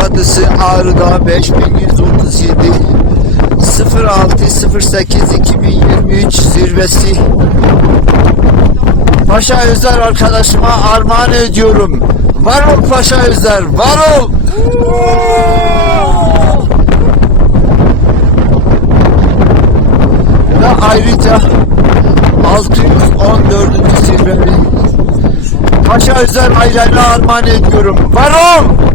Tatlısı Ağrı'da 5137 0608 2023 zirvesi Paşa Özer arkadaşıma armağan ediyorum. Var ol Paşa Özer, var ol. Ve ayrıca 614. zirvemi Paşa Özer ailene armağan ediyorum. Var ol.